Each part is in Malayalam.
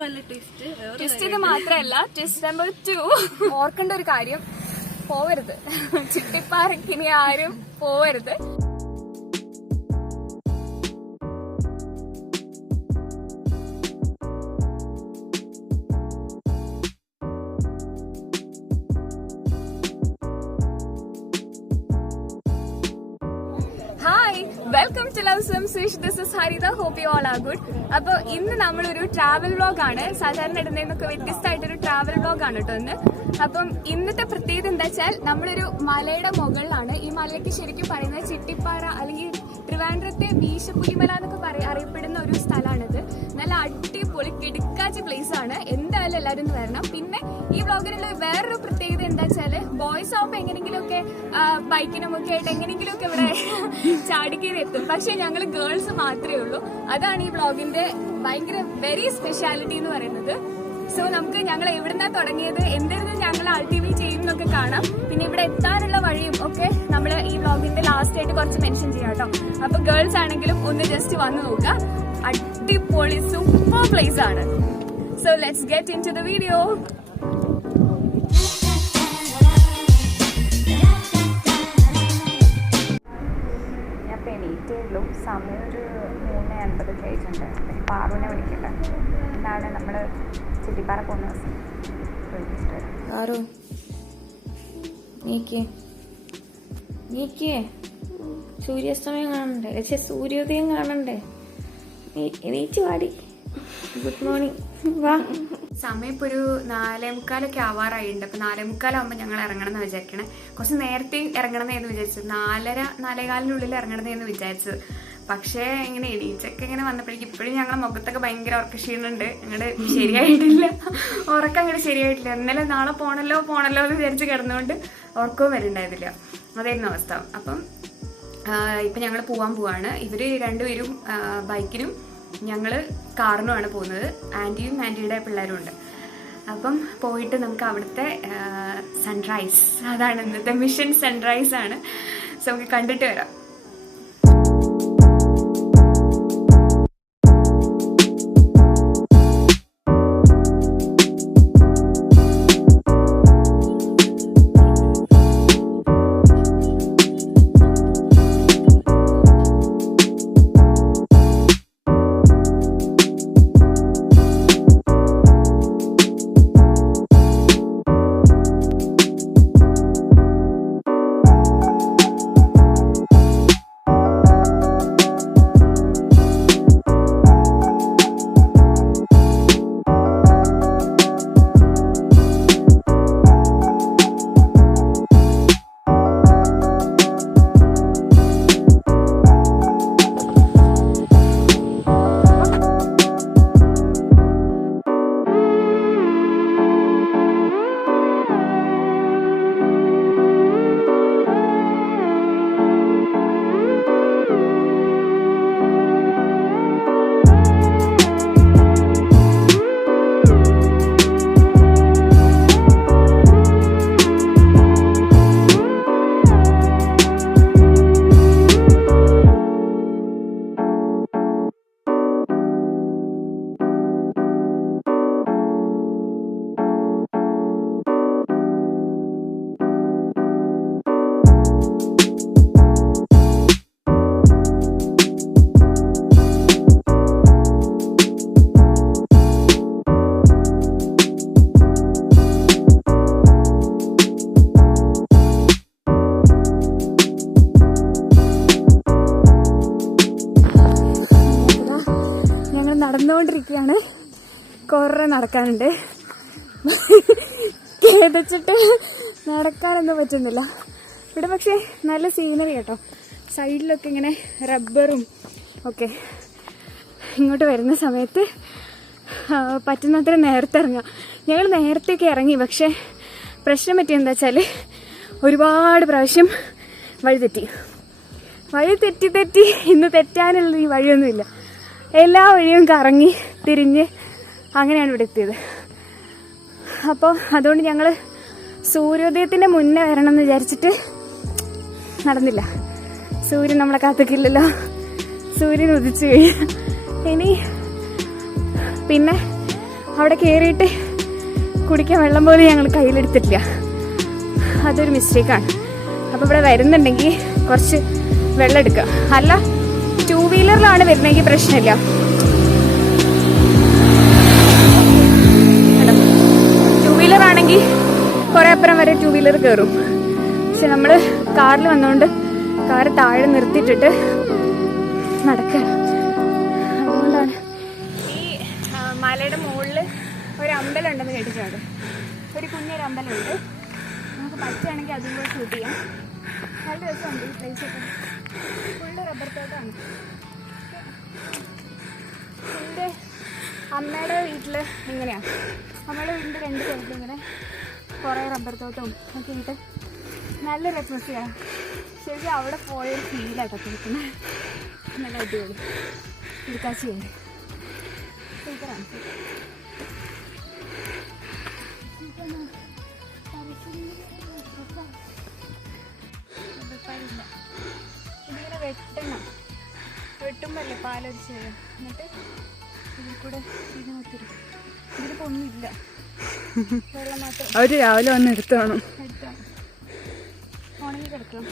ട്വിസ്റ്റ് ഇത് മാത്രല്ല, ട്വിസ്റ്റ് നമ്പർ 2 ഓർക്കേണ്ട ഒരു കാര്യം, പോവരുത്. ചിട്ടിപ്പാറക്കിനി ആരും പോവരുത്. Welcome to love swim swish. This is Haritha. Hope you all are good. അപ്പൊ ഇന്ന് നമ്മളൊരു ട്രാവൽ വ്ലോഗ് ആണ്. സാധാരണ ഇടുന്നതിനൊക്കെ വ്യത്യസ്തമായിട്ടൊരു ട്രാവൽ വ്ലോഗ് ആണ് കേട്ടോ ഇന്ന്. അപ്പം ഇന്നത്തെ പ്രത്യേകത എന്താ വെച്ചാൽ നമ്മളൊരു മലയുടെ മുകളിലാണ്. ഈ മലയ്ക്ക് ശരിക്കും പറയുന്നത് ചിട്ടിപ്പാറ അല്ലെങ്കിൽ ട്രിവാൻഡ്രത്തെ മീശപ്പുലിമല എന്നൊക്കെ അറിയപ്പെടുന്ന ഒരു സ്ഥലമാണിത്. നല്ല അടിപൊളി കിടുക്കാച്ചി പ്ലേസ് ആണ്. എന്തായാലും എല്ലാവരും ഒന്ന് വരണം. പിന്നെ ഈ വ്ലോഗിനുള്ള വേറൊരു പ്രത്യേകത എന്താ വെച്ചാല്, ബോയ്സ് ആവുമ്പോ എങ്ങനെയെങ്കിലുമൊക്കെ ബൈക്കിനുമൊക്കെ ആയിട്ട് എങ്ങനെയെങ്കിലുമൊക്കെ ഇവിടെ ചാടിക്കേറി എത്തും. പക്ഷെ ഞങ്ങൾ ഗേൾസ് മാത്രമേ ഉള്ളൂ. അതാണ് ഈ വ്ലോഗിന്റെ ഭയങ്കര വെരി സ്പെഷ്യാലിറ്റി എന്ന് പറയുന്നത്. സോ നമുക്ക് ഞങ്ങൾ എവിടുന്നാ തുടങ്ങിയത്, എന്തായിരുന്നു ഞങ്ങൾ അൾട്ടിമേറ്റ് ചെയ്യുന്നൊക്കെ കാണാം. പിന്നെ ഇവിടെ എത്താനുള്ള വഴിയും ഒക്കെ നമ്മൾ ഈ വ്ലോഗിന്റെ ലാസ്റ്റ് ആയിട്ട് കുറച്ച് മെൻഷൻ ചെയ്യാം കേട്ടോ. അപ്പൊ ഗേൾസ് ആണെങ്കിലും ഒന്ന് ജസ്റ്റ് വന്നു നോക്കുക. അടിപൊളി സൂപ്പർ പ്ലേസ് ആണ്. So let's get into the video. എണീറ്റേയുള്ളൂ. സമയം ഒരു 3:50 കഴിച്ചിട്ടുണ്ട്. പിന്നെ പാറുവിനെ വിളിക്കട്ടെ. എന്താണ് നമ്മൾ ചിട്ടിപ്പാറ പോകുന്ന ദിവസം പാറു നീക്കേ സൂര്യാസ്തമയം കാണണ്ടേ? പക്ഷെ സൂര്യോദയം കാണണ്ടേ? എണീറ്റ് പാടി. Good morning. വാ. സമയം ഇപ്പോൾ ഒരു 4:45 ആവാറായിട്ടുണ്ട്. അപ്പൊ 4:45 ഞങ്ങൾ ഇറങ്ങണം എന്ന് വിചാരിക്കണേ. കുറച്ച് നേരത്തെ ഇറങ്ങണമെന്ന് വിചാരിച്ചത്. 4:45 ഇറങ്ങണമെന്ന് വിചാരിച്ചത്. പക്ഷേ ഇങ്ങനെ എണീച്ചൊക്കെ ഇങ്ങനെ വന്നപ്പോഴേക്കും ഇപ്പോഴും ഞങ്ങളുടെ മുഖത്തൊക്കെ ഭയങ്കര ഉറക്ക ക്ഷീണുണ്ട്. അങ്ങോട്ട് ശരിയായിട്ടില്ല, ഉറക്കം അങ്ങോട്ട് ശരിയായിട്ടില്ല. ഇന്നലെ നാളെ പോണല്ലോ എന്ന് വിചാരിച്ച് കിടന്നുകൊണ്ട് ഉറക്കവും വരുന്നുണ്ടായിരുന്നില്ല. അതായിരുന്നു അവസ്ഥ. അപ്പം ഇപ്പം ഞങ്ങൾ പോവാണ്. ഇവര് രണ്ടുപേരും ബൈക്കിനും ഞങ്ങള് കാറിനുമാണ് പോകുന്നത്. ആന്റിയും ആന്റിയുടെ പിള്ളേരും ഉണ്ട്. അപ്പം പോയിട്ട് നമുക്ക് അവിടുത്തെ സൺറൈസ്, അതാണ് ഇന്നത്തെ മിഷൻ, സൺറൈസ് ആണ്. സോ നമുക്ക് കണ്ടിട്ട് വരാം. നടന്നുകൊണ്ടിരിക്കുകയാണ്. കുറേ നടക്കാനുണ്ട്. കേതച്ചിട്ട് നടക്കാനൊന്നും പറ്റുന്നില്ല ഇവിടെ. പക്ഷേ നല്ല സീനറി കേട്ടോ. സൈഡിലൊക്കെ ഇങ്ങനെ റബ്ബറും ഒക്കെ. ഇങ്ങോട്ട് വരുന്ന സമയത്ത് പറ്റുന്നത്ര നേരത്തെ ഇറങ്ങാം. ഞങ്ങൾ നേരത്തെയൊക്കെ ഇറങ്ങി. പക്ഷേ പ്രശ്നം പറ്റിയെന്താ വെച്ചാൽ ഒരുപാട് പ്രാവശ്യം വഴി തെറ്റി ഇന്ന് തെറ്റാനുള്ള ഈ വഴിയൊന്നുമില്ല. എല്ലാ വഴിയും കറങ്ങി തിരിഞ്ഞ് അങ്ങനെയാണ് ഇവിടെ എത്തിയത്. അപ്പോൾ അതുകൊണ്ട് ഞങ്ങൾ സൂര്യോദയത്തിൻ്റെ മുന്നേ വരണം എന്ന് വിചാരിച്ചിട്ട് നടന്നില്ല. സൂര്യൻ നമ്മളെ കാത്തിക്കില്ലല്ലോ. സൂര്യൻ ഉദിച്ചു കഴിഞ്ഞു. ഇനി പിന്നെ അവിടെ കയറിയിട്ട് കുടിക്കാൻ വെള്ളം പോലും ഞങ്ങൾ കയ്യിലെടുത്തിട്ടില്ല. അതൊരു മിസ്റ്റേക്കാണ്. അപ്പോൾ ഇവിടെ വരുന്നുണ്ടെങ്കിൽ കുറച്ച് വെള്ളം എടുക്കുക. അല്ല 2 വീലറിലാണ് വരുന്നതെങ്കിൽ പ്രശ്നമില്ല. 2 വീലറാണെങ്കിൽ കുറേ അപ്പുറം വരെ 2 വീലർ കയറും. പക്ഷെ നമ്മൾ കാറിൽ വന്നുകൊണ്ട് കാറ് താഴെ നിർത്തിയിട്ടിട്ട് നടക്കുക. അതുകൊണ്ടാണ് ഈ മലയുടെ മുകളിൽ ഒരു അമ്പലം ഉണ്ടെന്ന് കേട്ടിട്ടുണ്ട്. ഒരു കുഞ്ഞൊരു അമ്പലമുണ്ട്. നമുക്ക് പറ്റുകയാണെങ്കിൽ അതും കൂടെ ഷൂട്ട് ചെയ്യാം. നല്ല രസമുണ്ട് ഈ പ്ലേസൊക്കെ. Full rubber തോട്ടമാണ്. എൻ്റെ അമ്മയുടെ വീട്ടിൽ ഇങ്ങനെയാണ്. അമ്മയുടെ വീടിൻ്റെ 2 സൈഡിലും ഇങ്ങനെ കുറേ റബ്ബർ തോട്ടവും ഒക്കെ ഇട്ട് നല്ലൊരു അറ്റ്മോസ്ഫിയറാണ്. ശരിക്കും അവിടെ പോയൊരു ഫീലാട്ടോ കൊടുക്കുന്നത്. നല്ല അടിപൊളി ഇടുക്കാച്ചിയുണ്ട്. സൂപ്പറാണ്. ഇതിങ്ങനെ വെട്ടുമ്പല്ലേ പാലൊരിച്ച് വരും. എന്നിട്ട് ഇതിൽ കൂടെ ഇതിനകത്തിരും. ഇതിലിപ്പോൾ ഒന്നുമില്ല, വെള്ളം മാത്രം. അവർ രാവിലെ വന്ന് എടുത്തോണം. ഉണങ്ങി കിടക്കണം.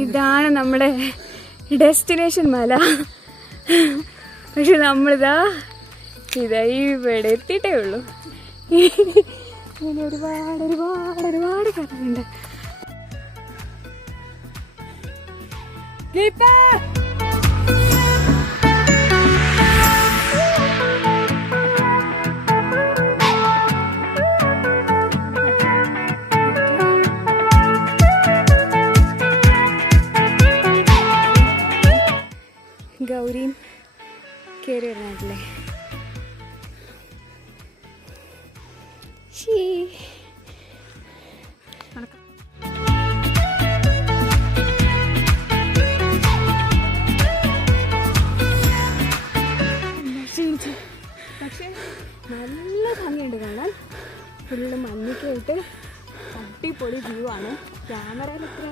ഇതാണ് നമ്മുടെ ഡെസ്റ്റിനേഷൻ മല. പക്ഷെ നമ്മളിതാ ഇവിടെ എത്തിയിട്ടേ ഉള്ളൂ. ഇങ്ങനെ ഒരുപാട് കഥകളുണ്ട്. ഗൗരിയും കയറി വരുന്നതല്ലേ. പക്ഷെ നല്ല ഭംഗിയുണ്ട് കാണാൻ. ഫുള്ള് മഞ്ഞൊക്കെ ആയിട്ട് അടിപൊളി വ്യൂ ആണ്. ക്യാമറയിൽ എത്ര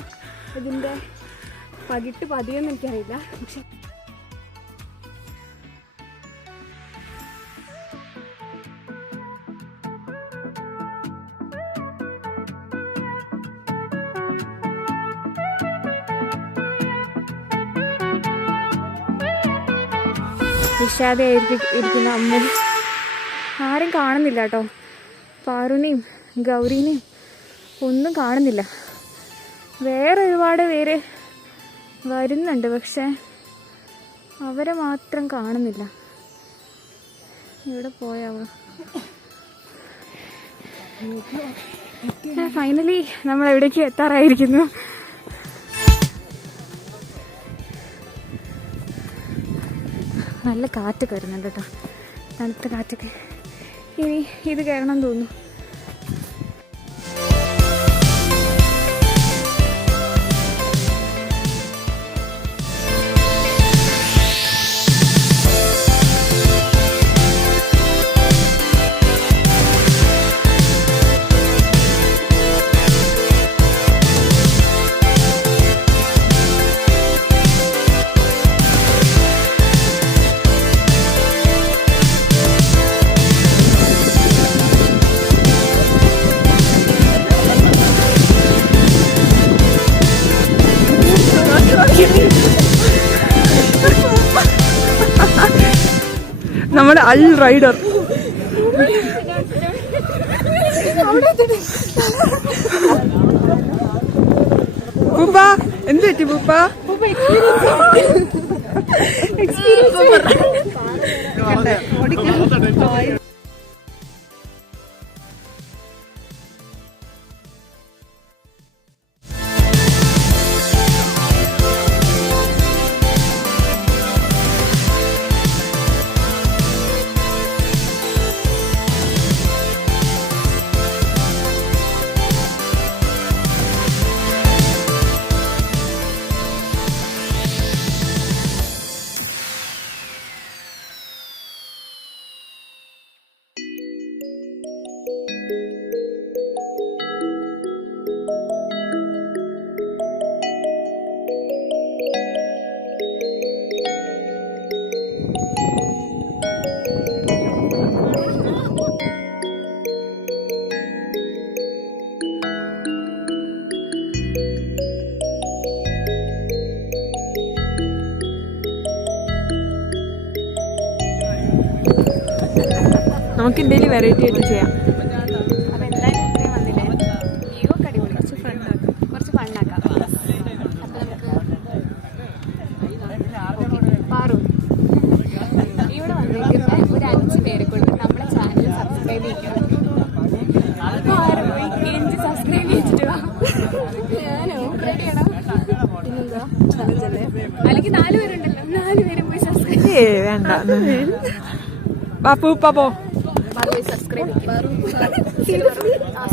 ഇതിൻ്റെ പതിയൊന്നും എനിക്കറിയില്ല. പക്ഷെ വിഷാദയായിരിക്കുന്ന അമ്മ ആരും കാണുന്നില്ല കേട്ടോ. പാറുനെയും ഗൗരീനെയും ഒന്നും കാണുന്നില്ല. വേറെ ഒരുപാട് പേര് വരുന്നുണ്ട്, പക്ഷെ അവരെ മാത്രം കാണുന്നില്ല. ഇവിടെ പോയാവോ? ഫൈനലി നമ്മൾ എവിടേക്ക് എത്താറായിരിക്കുന്നു. നല്ല കാറ്റൊക്കെ വരുന്നുണ്ട് കേട്ടോ, തണുത്ത കാറ്റൊക്കെ. ഇനി ഇത് കയറണം തോന്നുന്നു. നമ്മുടെ അൽ റൈഡർ പൂപ്പ എന്ത് പറ്റി പൂപ്പ? എക്സ്പീരിയൻസ് നമുക്ക് എന്തെങ്കിലും വെറൈറ്റി ആയിട്ട് ചെയ്യാം. അപ്പൊ എന്തായാലും ഇത്രയും വന്നില്ലേ, വ്യൂ ഒക്കെ അടിപൊളി, കുറച്ച് ഫണ്ണാക്കാം. അപ്പൊ നമുക്ക് പാറു ഇവിടെ വന്നിരിക്കുന്ന ഒരു 5 പേരെ കൊണ്ട് നമ്മുടെ ചാനൽ സബ്സ്ക്രൈബ് ചെയ്യണം. സബ്സ്ക്രൈബ് ചെയ്തിട്ട് ഞാനോ റെഡിയാണോ? പിന്നെന്താ ചലഞ്ചല്ലേ? അല്ലെങ്കിൽ 4 പേരുണ്ടല്ലോ, 4 പേരും പോയി സബ്സ്ക്രൈബ് വേണ്ട ബാപ്പു പാപ്പോ പോയി സബ്സ്ക്രൈബ്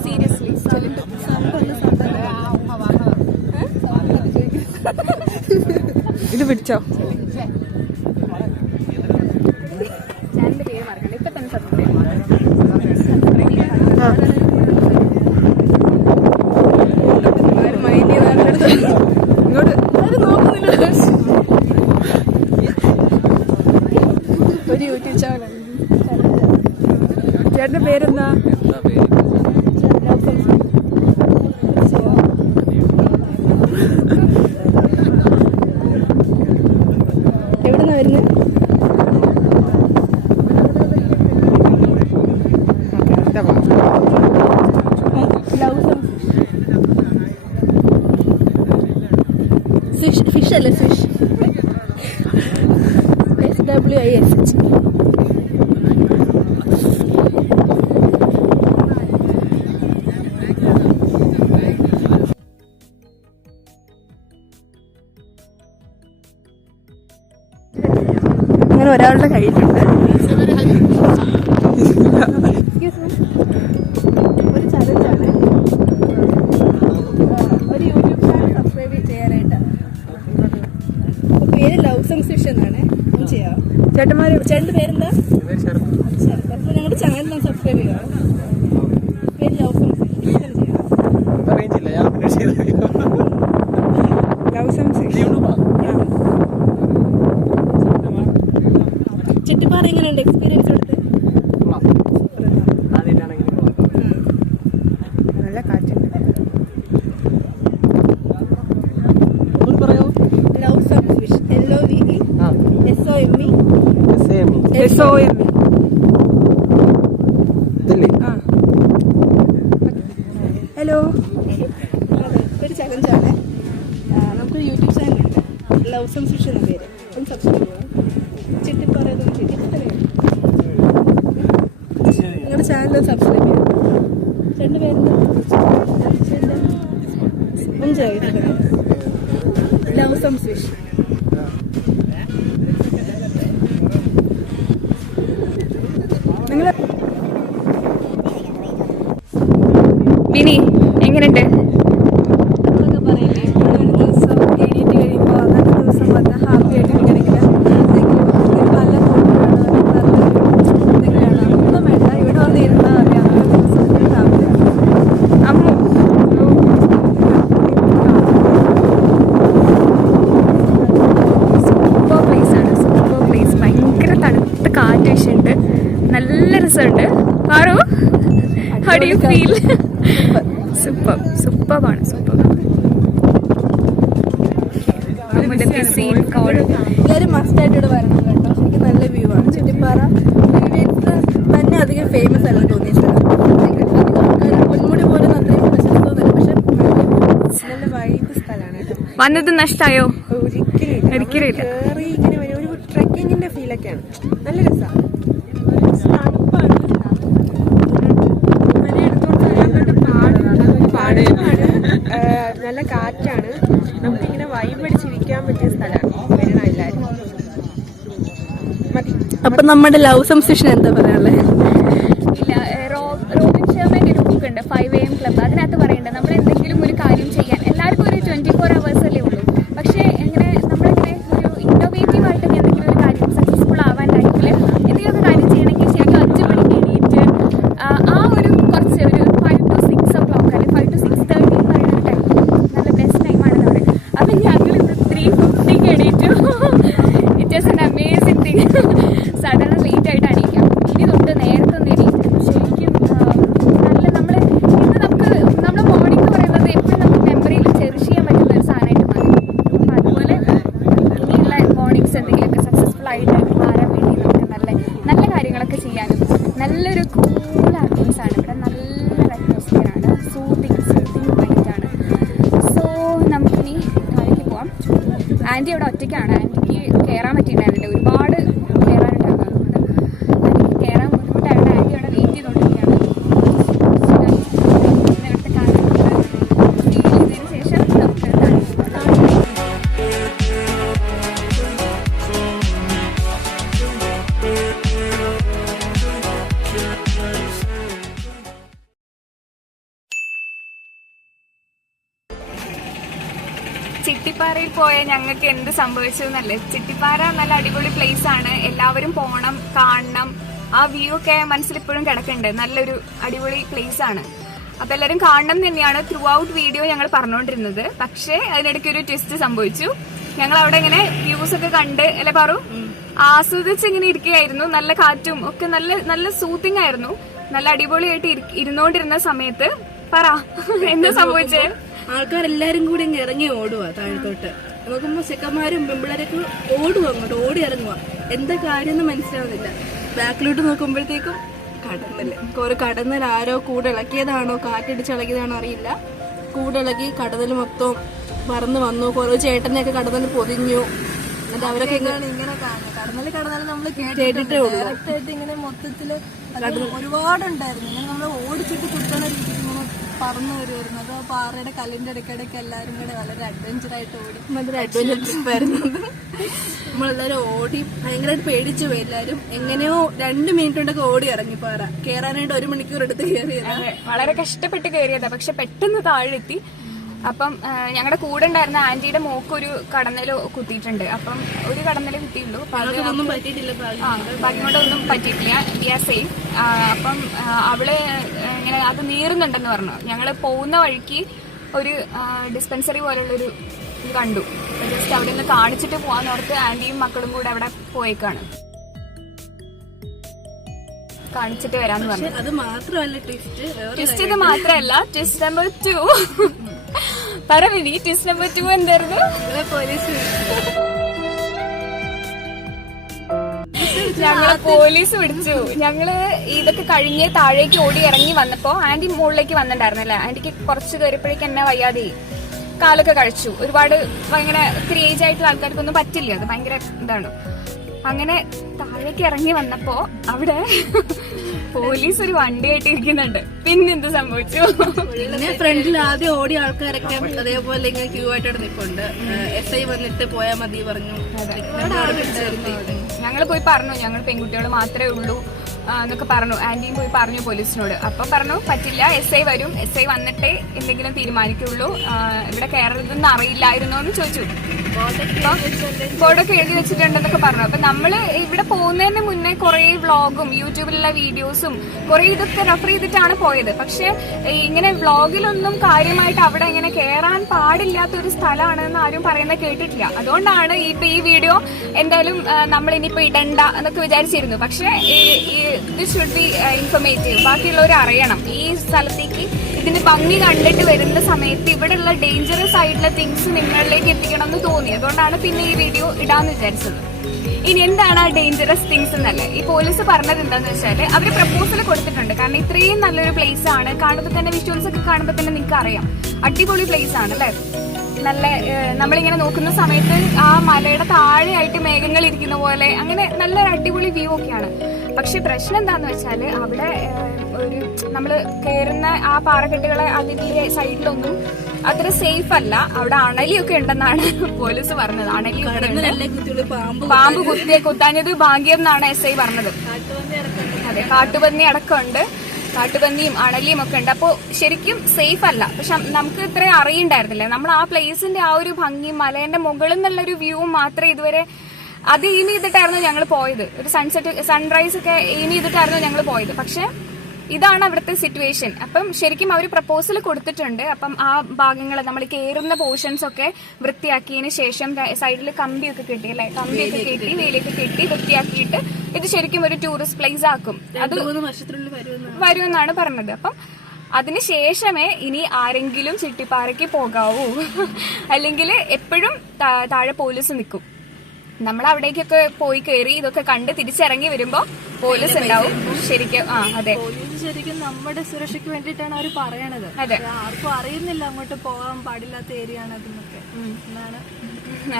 സീരിയസ്ലി ഇത് പിടിച്ചോ. ചാനലിന്റെ പേര് മറക്കണ്ട, ഇപ്പൊ തന്നെ സബ്സ്ക്രൈബ് ഇങ്ങോട്ട് ഒരു യൂട്യൂബ് ചാനൽ. ചേട്ടന്റെ പേരെന്താ? എവിടുന്നാ വരുന്നത്? ഫിഷ് അല്ലേ? Fish SWISH. അങ്ങനെ ഒരാളുടെ കയ്യിലുണ്ട്. ഒരു ചലഞ്ചാണ്, ഒരു യൂട്യൂബ് ചാനൽ സബ്സ്ക്രൈബ് ചെയ്യാനായിട്ട്. പേര് ലവ് ഫിഷ് എന്നാണ്. ചെയ്യാം ചേട്ടൻ്റെ പേരെന്താ? അപ്പോൾ ഞങ്ങളുടെ ചാനൽ സബ്സ്ക്രൈബ് ചെയ്യാം. പേര് ലവ് ചിട്ടിപ്പാറ എങ്ങനെയുണ്ട് എക്സ്പീരിയൻസ് എടുത്ത്? നല്ല കാറ്റുണ്ട്. Love fish LOVE SOME. Hello, ഒരു ചലഞ്ചാണ്. നമുക്കൊരു യൂട്യൂബ് ചാനലുണ്ട്, ലവ് ഫിഷ് എന്ന പേര്. ഒന്ന് സബ്സ്ക്രൈബ് ചെയ്യാം. ചിട്ടിപ്പാറ നിങ്ങളുടെ ചാനൽ സബ്സ്ക്രൈബ് ചെയ്യാം. രണ്ട് പേരെന്താ? Love fish. വിനി എങ്ങനെയുണ്ട്? ഒരു ദിവസം എണീറ്റ് കഴിയുമ്പോൾ അന്നത്തെ ദിവസം വന്ന് ഹാപ്പി ആയിട്ട് ഇരിക്കണമെങ്കിൽ പല എന്തെങ്കിലും ഒന്നും വേണ്ട, ഇവിടെ വന്ന് ഇരുന്നാൽ മതി. അന്നത്തെ ദിവസം ഹാപ്പിയാണ്. അമ്മു സൂപ്പർ പ്ലേസ് ആണ്, സൂപ്പർ പ്ലേസ്. ഭയങ്കര തണുത്ത കാറ്റ് വീശുന്നുണ്ട്, നല്ല രസമുണ്ട്. Paru, how do you feel? സൂപ്പറാണ്. എല്ലാവരും മസ്റ്റായിട്ട് ഇവിടെ വരണം കേട്ടോ. എനിക്ക് നല്ല വ്യൂ ആണ്. ചിട്ടിപ്പാറ തന്നെ അധികം ഫേമസ് അല്ല തോന്നിയ സ്ഥലം. പൊന്മുടി പോലും അത്രയും പ്രശസ്തമൊന്നുമല്ല, പക്ഷെ നല്ല വൈബ് സ്ഥലമാണ് കേട്ടോ. വന്നത് നഷ്ടമായോ? ഒരിക്കലും ഇല്ല. കയറി ഇങ്ങനെ വരും, ഒരു ട്രക്കിങ്ങിന്റെ ഫീലൊക്കെയാണ്. നല്ല രസമാണ്. നല്ല കാറ്റാണ്, നമുക്കിങ്ങനെ വൈബ് അടിച്ചിരിക്കാൻ പറ്റിയ സ്ഥലമാണ്. വരണം എല്ലാവരും. മതി. അപ്പൊ നമ്മുടെ ലവ് സംസിഷൻ എന്താ പറയാനുള്ളത്? ഇല്ല, റോബിൻ ശർമ്മയുടെ ഒരു ബുക്ക് ഉണ്ട് 5 AM ക്ലബ്. അതിനകത്ത് പറയണ്ട, നമ്മൾ എന്തെങ്കിലും ഒരു കാര്യം ചെയ്യാൻ എല്ലാവർക്കും ഒരു 24 hours അല്ലേ ഉള്ളൂ. പക്ഷേ എങ്ങനെ നമ്മളിങ്ങനെ ഒരു ഇന്നോവേറ്റീവ് ആയിട്ട് എന്തെങ്കിലും ഒരു കാര്യം സക്സസ്ഫുൾ ആവാൻ ലൈഫിൽ എന്തെങ്കിലുമൊക്കെ കാര്യം ചെയ്യണമെങ്കിൽ ശരിക്കും 5 മണിക്ക് എണീറ്റ് ആ ഒരു കുറച്ച് ഒരു 5 to 6 o'clock അല്ലെങ്കിൽ 5 to 6:30 എന്ന് പറയുന്ന ടൈം നല്ല ബെസ്റ്റ് ടൈമാണെന്ന് പറയും. അപ്പം ഞങ്ങൾ ഇവിടെ 3:50 എണീറ്റു. It is an amazing thing. സാധാരണ ലേറ്റ് ആയിട്ട് അണിയിക്കാം, ഇനി തൊട്ട് നേരത്തെ ഒന്ന് എണീറ്റ് ശരിക്കും നല്ല നമ്മൾ ഇന്ന് നമ്മുടെ മോർണിംഗ് എന്ന് പറയുന്നത് എപ്പോഴും നമുക്ക് മെമ്മറിയിൽ ചെറിഷ് ചെയ്യാൻ പറ്റുന്ന ഒരു സാധനമായിട്ട് മാറി. അപ്പം അതുപോലെ ഇനിയുള്ള മോർണിംഗ്സ് എന്തെങ്കിലുമൊക്കെ സക്സസ്ഫുൾ ആയിട്ട് മാറാൻ വേണ്ടി നമുക്ക് നല്ല നല്ല കാര്യങ്ങളൊക്കെ ചെയ്യാനും നല്ലൊരു ആന്റി അവിടെ ഒറ്റയ്ക്കാണ്. ആന്റിക്ക് കയറാൻ പറ്റിയിട്ടുണ്ടായിരുന്നില്ല, ഒരുപാട് കയറാനുണ്ടായിരുന്നു. ആന്റിക്ക് കയറാൻ ബുദ്ധിമുട്ടായിട്ട് ആന്റി അവിടെ വെയിറ്റ് ചെയ്തുകൊണ്ടിരിക്കുകയാണ്. അവിടുത്തെ കാര്യങ്ങൾ ഫീൽ ചെയ്തതിന് ശേഷം നമുക്ക് ചിട്ടിപ്പാറയിൽ പോയ ഞങ്ങൾക്ക് എന്ത് സംഭവിച്ചു എന്നല്ലേ. ചിട്ടിപ്പാറ നല്ല അടിപൊളി പ്ലേസ് ആണ്, എല്ലാവരും പോണം, കാണണം. ആ വ്യൂ ഒക്കെ മനസ്സിൽ ഇപ്പോഴും കിടക്കുന്നുണ്ട്. നല്ലൊരു അടിപൊളി പ്ലേസ് ആണ്. അപ്പൊ എല്ലാവരും കാണണം തന്നെയാണ് ത്രൂ ഔട്ട് വീഡിയോ ഞങ്ങൾ പറഞ്ഞുകൊണ്ടിരുന്നത്. പക്ഷേ അതിനിടയ്ക്ക് ഒരു ട്വിസ്റ്റ് സംഭവിച്ചു. ഞങ്ങൾ അവിടെ ഇങ്ങനെ വ്യൂസ് ഒക്കെ കണ്ട് അല്ലെ പറു ആസ്വദിച്ച് ഇങ്ങനെ ഇരിക്കുകയായിരുന്നു. നല്ല കാറ്റും ഒക്കെ നല്ല നല്ല സൂത്തിങ് ആയിരുന്നു. നല്ല അടിപൊളിയായിട്ട് ഇരുന്നോണ്ടിരുന്ന സമയത്ത് പറ എന്താ സംഭവിച്ചേ? ആൾക്കാരെല്ലാരും കൂടി അങ്ങ് ഇറങ്ങി ഓടുക താഴത്തോട്ട്. നോക്കുമ്പോ ചെക്കന്മാരും പെമ്പിള്ളേരൊക്കെ ഓടുക, അങ്ങോട്ട് ഓടി ഇറങ്ങുക. എന്താ കാര്യം എന്ന് മനസ്സിലാവുന്നില്ല. ബാക്കിലോട്ട് നോക്കുമ്പോഴത്തേക്കും കടന്നല്. ഒരു കടന്നൽ ആരോ കൂടെ ഇളക്കിയതാണോ കാറ്റടിച്ച് ഇളക്കിയതാണോ അറിയില്ല. കൂടെ ഇളക്കി കടന്നൽ മൊത്തം പറന്ന് വന്നു. കുറെ ചേട്ടനെയൊക്കെ കടന്നൽ പൊതിഞ്ഞു. എന്നിട്ട് അവരൊക്കെ ഇങ്ങനെ കടന്നൽ നമ്മള് കേട്ടിട്ടേ ഉള്ളൂ. ഇങ്ങനെ മൊത്തത്തില് ഒരുപാടുണ്ടായിരുന്നു. ഇങ്ങനെ നമ്മള് ഓടിച്ചിട്ട് കുത്തണ രീതിയിൽ ഇങ്ങനെ പറന്നു വരുമായിരുന്നു. അത് പാറയുടെ കല്ലിന്റെ ഇടയ്ക്കിടയ്ക്ക് എല്ലാവരും കൂടെ വളരെ അഡ്വഞ്ചറായിട്ട് ഓടി. അതൊരു അഡ്വഞ്ചർ ട്രിപ്പായിരുന്നു. നമ്മളെല്ലാരും ഓടി ഭയങ്കരമായിട്ട് പേടിച്ചു പോയി എല്ലാരും. എങ്ങനെയോ 2 മിനിറ്റ് കൊണ്ടൊക്കെ ഓടി ഇറങ്ങി പാറ. കയറാനായിട്ട് 1 മണിക്കൂർ എടുത്ത് കയറിയത്. വളരെ കഷ്ടപ്പെട്ട് കയറിയതാ. പക്ഷെ പെട്ടെന്ന് താഴെത്തി. അപ്പം ഞങ്ങളുടെ കൂടെ ഉണ്ടായിരുന്ന ആന്റിയുടെ മോക്ക് ഒരു കടന്നല് കുത്തിയിട്ടുണ്ട്. അപ്പം ഒരു കടന്നല് കുത്തിയുള്ളൂ. ഒന്നും പറ്റിയിട്ടില്ല. ഭാഗ്യമോട്ടൊന്നും പറ്റിയിട്ടില്ല. സേഫ്. അപ്പം അവള് ഇങ്ങനെ അത് നീറുന്നുണ്ടെന്ന് പറഞ്ഞു. ഞങ്ങള് പോകുന്ന വഴിക്ക് ഒരു ഡിസ്പെൻസറി പോലുള്ളൊരു ഇത് കണ്ടു. ജസ്റ്റ് അവിടെ നിന്ന് കാണിച്ചിട്ട് പോവാന്നോർത്ത് ആന്റിയും മക്കളും കൂടെ അവിടെ പോയേക്കാണ്. കാണിച്ചിട്ട് വരാന്ന് പറഞ്ഞു. അത് മാത്രമല്ല ട്വിസ്റ്റ് ഇത് മാത്രമല്ല. Twist number 2 പറവിനി. ട്വിസ്റ്റ് നമ്പർ 2 എന്തായിരുന്നു? ഞങ്ങളെ പോലീസ് പിടിച്ചു. ഞങ്ങള് ഇതൊക്കെ കഴിഞ്ഞ് താഴേക്ക് ഓടി ഇറങ്ങി വന്നപ്പോ ആന്റി മുകളിലേക്ക് വന്നിട്ടുണ്ടായിരുന്നല്ലേ. ആന്റിക്ക് കുറച്ച് കയറിയപ്പോഴേക്ക് എന്നെ വയ്യാതെ കാലൊക്കെ കഴിച്ചു. ഒരുപാട് ഭയങ്കര ഒത്തിരി ഏജ് ആയിട്ടുള്ള ആൾക്കാർക്കൊന്നും പറ്റില്ല. അത് ഭയങ്കര ഇതാണ്. അങ്ങനെ താഴേക്ക് ഇറങ്ങി വന്നപ്പോ അവിടെ പോലീസ് ഒരു വണ്ടിയായിട്ട് ഇരിക്കുന്നുണ്ട്. പിന്നെന്ത് സംഭവിച്ചു? പിന്നെ ഫ്രണ്ടിൽ ആദ്യം ഓടിയ ആൾക്കാരൊക്കെ അതേപോലെ ഇങ്ങനെ ക്യൂ ആയിട്ട് നിൽപ്പുണ്ട്. SI വന്നിട്ട് പോയാൽ മതി പറഞ്ഞു. ഞങ്ങൾ പോയി പറഞ്ഞു ഞങ്ങൾ പെൺകുട്ടികൾ മാത്രമേ ഉള്ളൂ എന്നൊക്കെ പറഞ്ഞു. ആന്റിയും പോയി പറഞ്ഞു പോലീസിനോട്. അപ്പൊ പറഞ്ഞു പറ്റില്ല, SI വരും, SI വന്നിട്ടേ എന്തെങ്കിലും തീരുമാനിക്കുള്ളൂ, ഇവിടെ കയറുന്നതെന്ന് അറിയില്ലായിരുന്നോ എന്ന് ചോദിച്ചു. ബോർഡൊക്കെ എഴുതി വെച്ചിട്ടുണ്ടെന്നൊക്കെ പറഞ്ഞു. അപ്പൊ നമ്മള് ഇവിടെ പോകുന്നതിന് മുന്നേ കുറെ വ്ളോഗും യൂട്യൂബിലുള്ള വീഡിയോസും കുറെ ഇതൊക്കെ റെഫർ ചെയ്തിട്ടാണ് പോയത്. പക്ഷെ ഇങ്ങനെ വ്ളോഗിലൊന്നും കാര്യമായിട്ട് അവിടെ ഇങ്ങനെ കയറാൻ പാടില്ലാത്തൊരു സ്ഥലമാണെന്ന് ആരും പറയുന്നത് കേട്ടിട്ടില്ല. അതുകൊണ്ടാണ് ഇപ്പൊ ഈ വീഡിയോ എന്തായാലും നമ്മൾ ഇനിയിപ്പോ ഇടണ്ട എന്നൊക്കെ വിചാരിച്ചിരുന്നു. പക്ഷെ ദിസ് ഷുഡ് ബി ഇൻഫർമേറ്റീവ്. ബാക്കിയുള്ളവർ അറിയണം ഈ സ്ഥലത്തേക്ക് ഇതിന്റെ ഭംഗി കണ്ടിട്ട് വരുന്ന സമയത്ത് ഇവിടെയുള്ള ഡേഞ്ചറസ് ആയിട്ടുള്ള തിങ്സ് നിങ്ങളിലേക്ക് എത്തിക്കണം എന്ന് തോന്നി. അതുകൊണ്ടാണ് പിന്നെ ഈ വീഡിയോ ഇടാന്ന് വിചാരിച്ചത്. ഇനി എന്താണ് ആ ഡേഞ്ചറസ് തിങ്സ് എന്നല്ലേ. ഈ പോലീസ് പറഞ്ഞത് എന്താന്ന് വെച്ചാല് അവര് പ്രപ്പോസൽ കൊടുത്തിട്ടുണ്ട്. കാരണം ഇത്രയും നല്ലൊരു പ്ലേസ് ആണ്. കാണുമ്പോൾ തന്നെ വിഷ്വൽസ് ഒക്കെ കാണുമ്പോൾ തന്നെ നിങ്ങൾക്ക് അറിയാം അടിപൊളി പ്ലേസ് ആണ് അല്ലെ. നല്ല നമ്മളിങ്ങനെ നോക്കുന്ന സമയത്ത് ആ മലയുടെ താഴെയായിട്ട് മേഘങ്ങൾ ഇരിക്കുന്ന പോലെ അങ്ങനെ നല്ലൊരു അടിപൊളി വ്യൂ ഒക്കെയാണ്. പക്ഷെ പ്രശ്നം എന്താന്ന് വെച്ചാല് അവിടെ ഒരു നമ്മള് കയറുന്ന ആ പാറക്കെട്ടുകളെ അതിന്റെ സൈഡിലൊന്നും അത്ര സേഫ് അല്ല. അവിടെ അണലിയൊക്കെ ഉണ്ടെന്നാണ് പോലീസ് പറഞ്ഞത്. അണലിയൊക്കെ പാമ്പ് കുത്താഞ്ഞത് ഭാഗ്യം എന്നാണ് SI പറഞ്ഞത്. അതെ, കാട്ടുപന്നി അടക്കമുണ്ട്. കാട്ടുപന്നിയും അണലിയും ഒക്കെ ഉണ്ട്. അപ്പോ ശരിക്കും സേഫ് അല്ല. പക്ഷെ നമുക്ക് ഇത്രയും അറിയണ്ടായിരുന്നില്ല. നമ്മൾ ആ പ്ലേസിന്റെ ആ ഒരു ഭംഗി മലേന്റെ മുകളിൽ നിന്നുള്ളൊരു വ്യൂ മാത്രമേ ഇതുവരെ അത് എയിം ചെയ്തിട്ടായിരുന്നു ഞങ്ങൾ പോയത്. ഒരു സൺറൈസ് ഒക്കെ എയിം ചെയ്തിട്ടായിരുന്നു ഞങ്ങൾ പോയത്. പക്ഷെ ഇതാണ് അവിടുത്തെ സിറ്റുവേഷൻ. അപ്പം ശരിക്കും അവർ പ്രപ്പോസൽ കൊടുത്തിട്ടുണ്ട്. അപ്പം ആ ഭാഗങ്ങൾ നമ്മൾ കയറുന്ന പോർഷൻസ് ഒക്കെ വൃത്തിയാക്കിയതിന് ശേഷം സൈഡിൽ കമ്പിയൊക്കെ കെട്ടി അല്ലെ, കമ്പിയൊക്കെ കെട്ടി വേലിയൊക്കെ കെട്ടി വൃത്തിയാക്കിയിട്ട് ഇത് ശരിക്കും ഒരു ടൂറിസ്റ്റ് പ്ലേസ് ആക്കും. അത് വരുമെന്നാണ് പറഞ്ഞത്. അപ്പം അതിനുശേഷമേ ഇനി ആരെങ്കിലും ചിട്ടിപ്പാറയ്ക്ക് പോകാവൂ. അല്ലെങ്കിൽ എപ്പോഴും താഴെ പോലീസ് നിൽക്കും. നമ്മൾ അവിടേക്കൊക്കെ പോയി കയറി ഇതൊക്കെ കണ്ട് തിരിച്ചിറങ്ങി വരുമ്പോ പോലീസ് ഉണ്ടാവും. ശരിക്കും അതെ, ശരിക്കും നമ്മുടെ സുരക്ഷയ്ക്ക് വേണ്ടിയിട്ടാണ് അവർ പറയണത്. അതെ, ആർക്കും അറിയുന്നില്ല അങ്ങോട്ട് പോകാൻ പാടില്ലാത്ത ഏരിയ ആണ് അതെന്നൊക്കെ.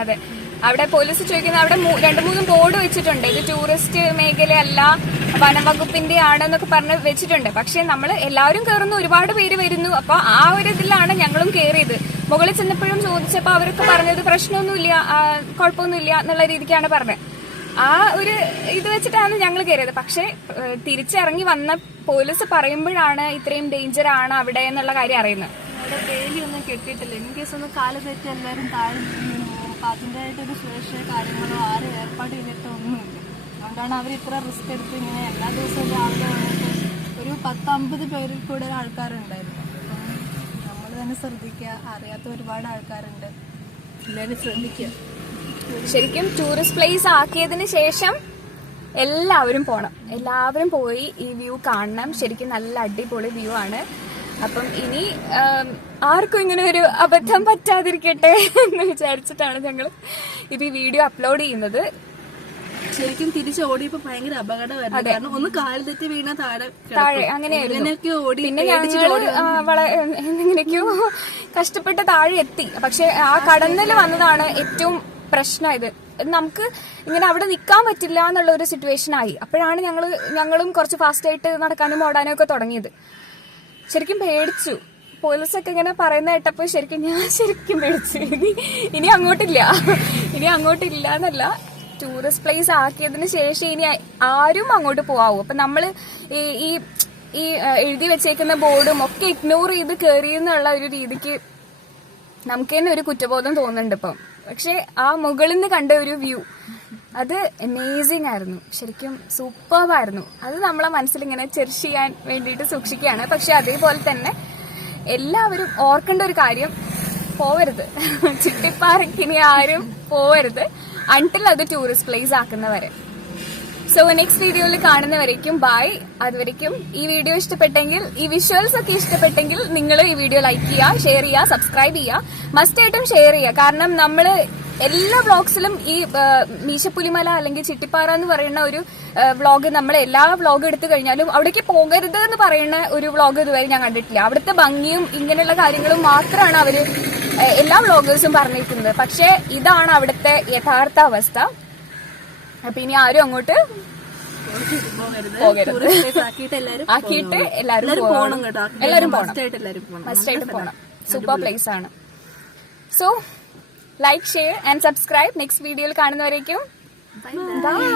അതെ. അവിടെ പോലീസ് ചോദിക്കുന്നത് അവിടെ 2-3 ബോർഡ് വെച്ചിട്ടുണ്ട്, ഇത് ടൂറിസ്റ്റ് മേഖലയല്ല വനംവകുപ്പിന്റെ ആണെന്നൊക്കെ പറഞ്ഞ് വെച്ചിട്ടുണ്ട്. പക്ഷെ നമ്മൾ എല്ലാവരും കയറുന്നു, ഒരുപാട് പേര് വരുന്നു. അപ്പൊ ആ ഒരു ഇതിലാണ് ഞങ്ങളും കയറിയത്. മുകളിൽ ചെന്നപ്പോഴും ചോദിച്ചപ്പോ അവരൊക്കെ പറഞ്ഞത് പ്രശ്നമൊന്നുമില്ല, കുഴപ്പമൊന്നുമില്ല എന്നുള്ള രീതിക്കാണ് പറഞ്ഞത്. ആ ഒരു ഇത് വെച്ചിട്ടാണ് ഞങ്ങൾ കയറിയത്. പക്ഷെ തിരിച്ചിറങ്ങി വന്ന പോലീസ് പറയുമ്പോഴാണ് ഇത്രയും ഡേഞ്ചർ ആണ് അവിടെ എന്നുള്ള കാര്യം അറിയുന്നത്. അവിടെ വേലി ഒന്നും കെട്ടിയിട്ടില്ല. ഇൻ കേസ് ഒന്ന് കാല് തെറ്റി എല്ലാവരും താഴെ വീണ് പോകും. അപ്പൊ അതിൻ്റെതായിട്ടൊരു സുരക്ഷ കാര്യങ്ങളോ ആരും ഏർപ്പാട് ചെയ്തിട്ടൊന്നുമില്ല. അതുകൊണ്ടാണ് അവർ ഇത്ര റിസ്ക് എടുത്ത് ഇങ്ങനെ എല്ലാ ദിവസവും രാവിലെ വന്നിട്ട് ഒരു 10-50 പേരിൽ കൂടുതൽ ആൾക്കാരുണ്ടായിരുന്നു. അപ്പം നമ്മൾ തന്നെ ശ്രദ്ധിക്കുക, അറിയാത്ത ഒരുപാട് ആൾക്കാരുണ്ട്, എല്ലാവരും ശ്രദ്ധിക്കുക. ശരിക്കും ടൂറിസ്റ്റ് പ്ലേസ് ആക്കിയതിന് ശേഷം എല്ലാവരും പോണം, എല്ലാവരും പോയി ഈ വ്യൂ കാണണം. ശരിക്കും നല്ല അടിപൊളി വ്യൂ ആണ്. അപ്പം ഇനി ആർക്കും ഇങ്ങനെ ഒരു അബദ്ധം പറ്റാതിരിക്കട്ടെ എന്ന് വിചാരിച്ചിട്ടാണ് ഞങ്ങൾ ഇപ്പൊ ഈ വീഡിയോ അപ്ലോഡ് ചെയ്യുന്നത്. ശരിക്കും തിരിച്ച് ഓടിയപ്പോ ഭയങ്കര അപകടമായിരുന്നു. കാരണം ഒന്ന് കാല് തെറ്റി വീണ താഴെ അങ്ങനെയായിരുന്നു. ഓടി പിന്നെ ഞങ്ങൾ എങ്ങനെയൊക്കെയോ കഷ്ടപ്പെട്ട് താഴെ എത്തി. പക്ഷെ ആ കടന്നിൽ വന്നതാണ് ഏറ്റവും പ്രശ്നം. ഇത് നമുക്ക് ഇങ്ങനെ അവിടെ നിൽക്കാൻ പറ്റില്ല എന്നുള്ള ഒരു സിറ്റുവേഷൻ ആയി. അപ്പോഴാണ് ഞങ്ങളും കുറച്ച് ഫാസ്റ്റ് ആയിട്ട് നടക്കാനും ഓടാനും ഒക്കെ തുടങ്ങിയത്. ശരിക്കും പേടിച്ചു. പോലീസൊക്കെ ഇങ്ങനെ പറയുന്ന കേട്ടപ്പോ ഞാൻ ശരിക്കും പേടിച്ചു. ഇനി അങ്ങോട്ടില്ല എന്നല്ല, ടൂറിസ്റ്റ് പ്ലേസ് ആക്കിയതിന് ശേഷം ഇനി ആരും അങ്ങോട്ട് പോവാവൂ. അപ്പൊ നമ്മള് ഈ എഴുതി വെച്ചേക്കുന്ന ബോർഡും ഒക്കെ ഇഗ്നോർ ചെയ്ത് കയറിയെന്നുള്ള ഒരു രീതിക്ക് നമുക്ക് തന്നെ ഒരു കുറ്റബോധം തോന്നുന്നുണ്ട് ഇപ്പം. പക്ഷെ ആ മുകളിൽ നിന്ന് കണ്ട ഒരു വ്യൂ അത് അമേസിംഗ് ആയിരുന്നു. ശരിക്കും സൂപ്പർബായിരുന്നു. അത് നമ്മളെ മനസ്സിൽ ഇങ്ങനെ ചെറിഷ് ചെയ്യാൻ വേണ്ടിയിട്ട് സൂക്ഷിക്കുകയാണ്. പക്ഷെ അതേപോലെ തന്നെ എല്ലാവരും ഓർക്കേണ്ട ഒരു കാര്യം, പോവരുത്. ചിട്ടിപ്പാറയ്ക്ക് ഇനി ആരും പോവരുത് അൺടിൽ അത് ടൂറിസ്റ്റ് പ്ലേസ് ആക്കുന്നവരെ. സോ നെക്സ്റ്റ് വീഡിയോയിൽ കാണുന്നവരേക്കും ബൈ. അതുവരേക്കും ഈ വീഡിയോ ഇഷ്ടപ്പെട്ടെങ്കിൽ, ഈ വിഷ്വൽസ് ഒക്കെ ഇഷ്ടപ്പെട്ടെങ്കിൽ നിങ്ങൾ ഈ വീഡിയോ ലൈക്ക് ചെയ്യുക, ഷെയർ ചെയ്യുക, സബ്സ്ക്രൈബ് ചെയ്യുക. മസ്റ്റ് ആയിട്ടും ഷെയർ ചെയ്യുക. കാരണം നമ്മൾ എല്ലാ വ്ളോഗ്സിലും ഈ മീശപ്പുലിമല അല്ലെങ്കിൽ ചിട്ടിപ്പാറ എന്ന് പറയുന്ന ഒരു വ്ളോഗ്, നമ്മൾ എല്ലാ വ്ളോഗ് എടുത്തു കഴിഞ്ഞാലും അവിടേക്ക് പോകരുത് എന്ന് പറയുന്ന ഒരു വ്ളോഗ് ഇതുവരെ ഞാൻ കണ്ടിട്ടില്ല. അവിടുത്തെ ഭംഗിയും ഇങ്ങനെയുള്ള കാര്യങ്ങളും മാത്രമാണ് അവര് എല്ലാ വ്ളോഗേഴ്സും പറഞ്ഞിരിക്കുന്നത്. പക്ഷെ ഇതാണ് അവിടുത്തെ യഥാർത്ഥ അവസ്ഥ. അപ്പൊ ഇനി ആരും അങ്ങോട്ട് പോകരുത്. ആക്കിയിട്ട് എല്ലാരും പോകണം കേട്ടോ. എല്ലാരും മസ്റ്റായിട്ട് പോകണം. സൂപ്പർ പ്ലേസ് ആണ്. So like, share and subscribe. Next വീഡിയോയിൽ കാണുന്നവരേക്കും ബൈ.